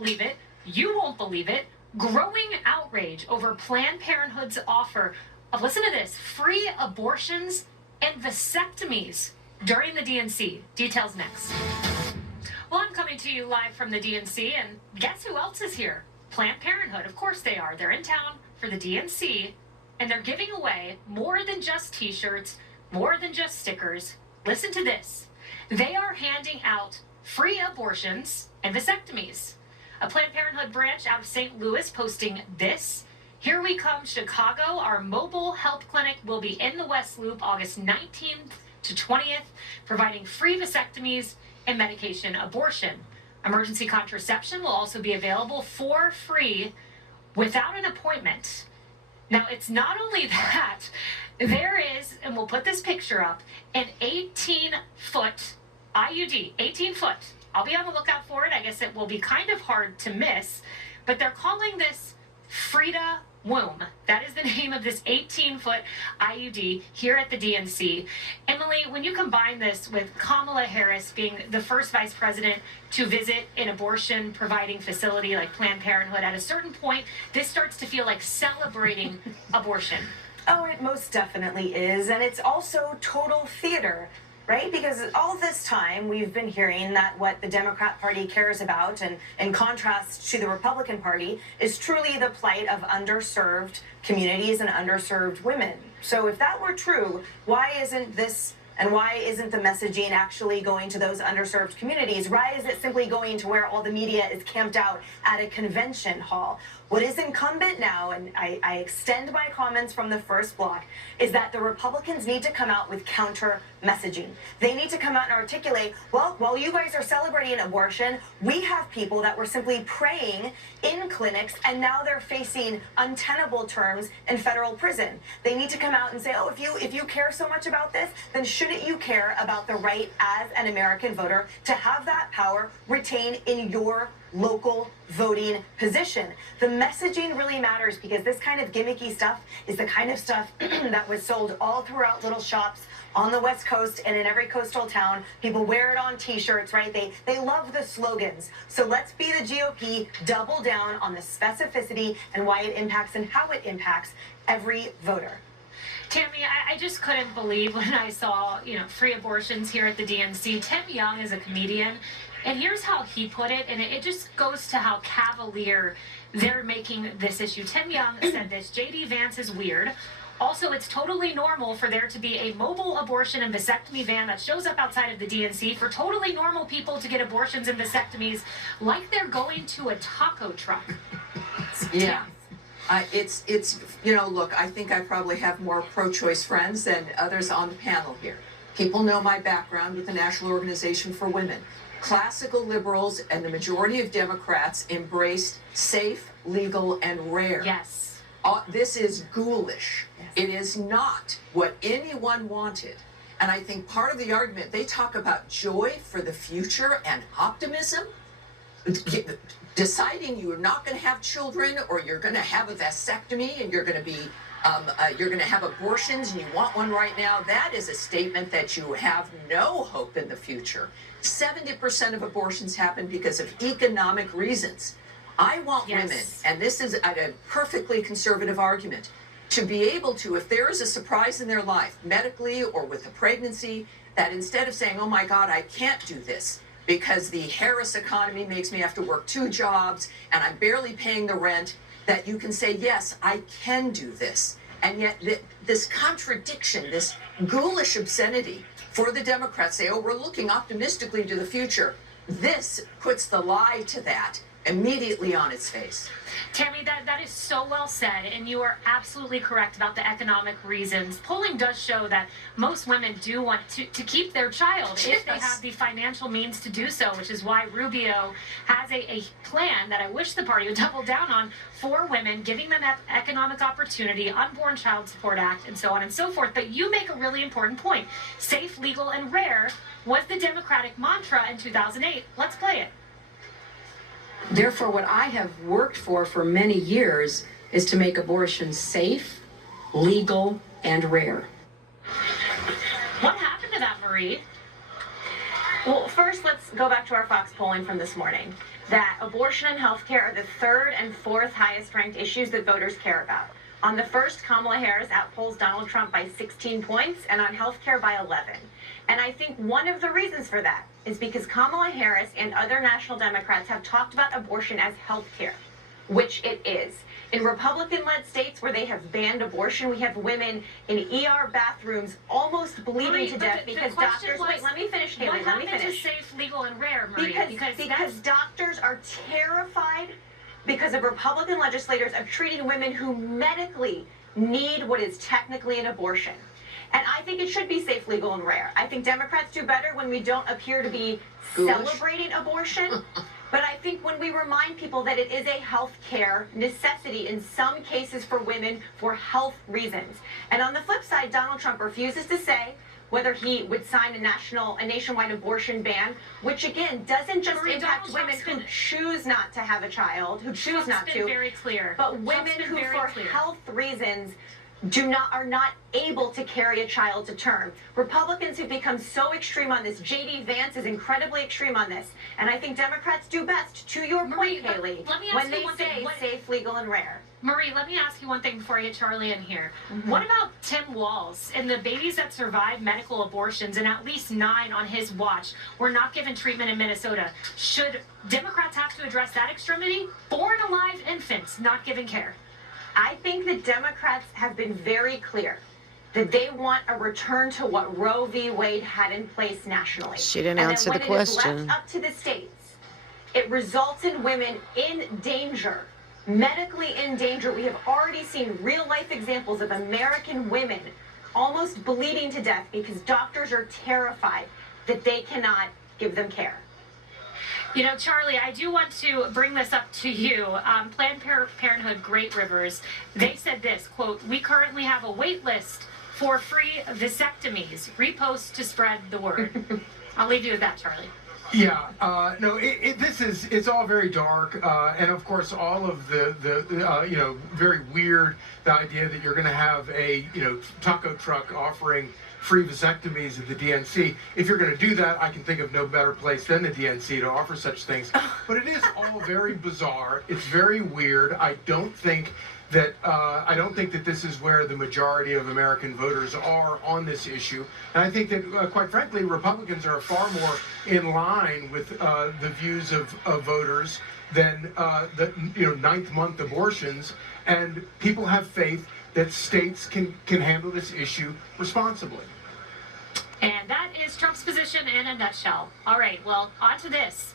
believe it. You won't believe it. Growing outrage over Planned Parenthood's offer of, listen to this, free abortions and vasectomies during the DNC. Details next. Well, I'm coming to you live from the DNC, and guess who else is here? Planned Parenthood. Of course they are. They're in town for the DNC, and they're giving away more than just t-shirts, more than just stickers. Listen to this. They are handing out free abortions and vasectomies. A Planned Parenthood branch out of St. Louis posting this. Here we come, Chicago. Our mobile health clinic will be in the West Loop August 19th to 20th, providing free vasectomies and medication abortion. Emergency contraception will also be available for free without an appointment. Now, it's not only that, there is, and we'll put this picture up, an 18-foot IUD, 18 foot. I'll be on the lookout for it. I guess it will be kind of hard to miss, but they're calling this Frida Womb. That is the name of this 18-foot IUD here at the DNC. Emily, when you combine this with Kamala Harris being the first vice president to visit an abortion providing facility like Planned Parenthood, at a certain point, this starts to feel like celebrating abortion. Oh, it most definitely is. And it's also total theater. Right? Because all this time we've been hearing that what the Democrat Party cares about, and in contrast to the Republican Party, is truly the plight of underserved communities and underserved women. So if that were true, why isn't this, and why isn't the messaging actually going to those underserved communities? Why is it simply going to where all the media is camped out at a convention hall? What is incumbent now, and I extend my comments from the first block, is that the Republicans need to come out with counter messaging. They need to come out and articulate, well, while you guys are celebrating abortion, we have people that were simply praying in clinics, and now they're facing untenable terms in federal prison. They need to come out and say, oh, if you care so much about this, then shouldn't you care about the right as an American voter to have that power retained in your local voting position? The messaging really matters, because this kind of gimmicky stuff is the kind of stuff that was sold all throughout little shops on the West Coast and in every coastal town. People wear it on t-shirts, right? They love the slogans. So let's be the GOP, double down on the specificity and why it impacts and how it impacts every voter. Tammy, I just couldn't believe when I saw, free abortions here at the DNC. Tim Young is a comedian, and here's how he put it, and it just goes to how cavalier they're making this issue. Tim Young said this: J.D. Vance is weird. Also, it's totally normal for there to be a mobile abortion and vasectomy van that shows up outside of the DNC for totally normal people to get abortions and vasectomies like they're going to a taco truck. Yeah. It's look, I think I probably have more pro-choice friends than others on the panel here. People know my background with the National Organization for Women. Classical liberals and the majority of Democrats embraced safe, legal, and rare. Yes. This is ghoulish. Yes. It is not what anyone wanted. And I think part of the argument, they talk about joy for the future and optimism. Deciding you're not going to have children, or you're going to have a vasectomy, and you're going to have abortions, and you want one right now, that is a statement that you have no hope in the future. 70% of abortions happen because of economic reasons. I want women, and this is a perfectly conservative argument, to be able to, if there is a surprise in their life, medically or with a pregnancy, that instead of saying, oh my God, I can't do this because the Harris economy makes me have to work 2 jobs and I'm barely paying the rent, that you can say, yes, I can do this. And yet this contradiction, this ghoulish obscenity for the Democrats, say, oh, we're looking optimistically to the future. This puts the lie to that immediately on its face. Tammy, that is so well said, and you are absolutely correct about the economic reasons. Polling does show that most women do want to keep their child if they have the financial means to do so, which is why Rubio has a plan that I wish the party would double down on for women, giving them economic opportunity, Unborn Child Support Act, and so on and so forth. But you make a really important point. Safe, legal, and rare was the Democratic mantra in 2008. Let's play it. Therefore, what I have worked for many years is to make abortion safe, legal, and rare. What happened to that, Marie? Well, first, let's go back to our Fox polling from this morning. that abortion and healthcare are the third and fourth highest ranked issues that voters care about. On the first, Kamala Harris outpolls Donald Trump by 16 points, and on healthcare by 11. And I think one of the reasons for that is because Kamala Harris and other national Democrats have talked about abortion as healthcare, which it is. In Republican-led states where they have banned abortion, we have women in ER bathrooms almost bleeding to death because doctors. Wait, let me finish, Haley. What Let me happened finish. to safe, legal, and rare, Marie? Because doctors are terrified because of Republican legislators of treating women who medically need what is technically an abortion. And I think it should be safe, legal, and rare. I think Democrats do better when we don't appear to be celebrating abortion. But I think when we remind people that it is a health care necessity in some cases for women for health reasons. And on the flip side, Donald Trump refuses to say whether he would sign a nationwide abortion ban, which again doesn't just impact women who choose not to have a child, who choose not to, very clear. but women who for health reasons are not able to carry a child to term. Republicans who've become so extreme on this, J.D. Vance is incredibly extreme on this, and I think Democrats do best, to your point, Haley, when they say safe, legal, and rare. Marie, let me ask you one thing before I get Charlie in here. What about Tim Walz and the babies that survived medical abortions, and at least 9 on his watch were not given treatment in Minnesota? Should Democrats have to address that extremity? Born alive infants not given care. I think that Democrats have been very clear that they want a return to what Roe v. Wade had in place nationally. She didn't answer the question. And then when it is left up to the states, it results in women in danger, medically in danger. We have already seen real-life examples of American women almost bleeding to death because doctors are terrified that they cannot give them care. You know, Charlie, I do want to bring this up to you. Planned Parenthood Great Rivers, they said this, quote, "We currently have a wait list for free vasectomies. Repost to spread the word." I'll leave you with that, Charlie. Yeah, no, it's all very dark, and of course all of the very weird, the idea that you're going to have a, taco truck offering free vasectomies at the DNC. If you're going to do that, I can think of no better place than the DNC to offer such things. But it is all very bizarre. It's very weird. I don't think that this is where the majority of American voters are on this issue. And I think that, quite frankly, Republicans are far more in line with the views of voters than the ninth-month abortions. And people have faith that states can handle this issue responsibly. And that is Trump's position in a nutshell. All right, well, on to this.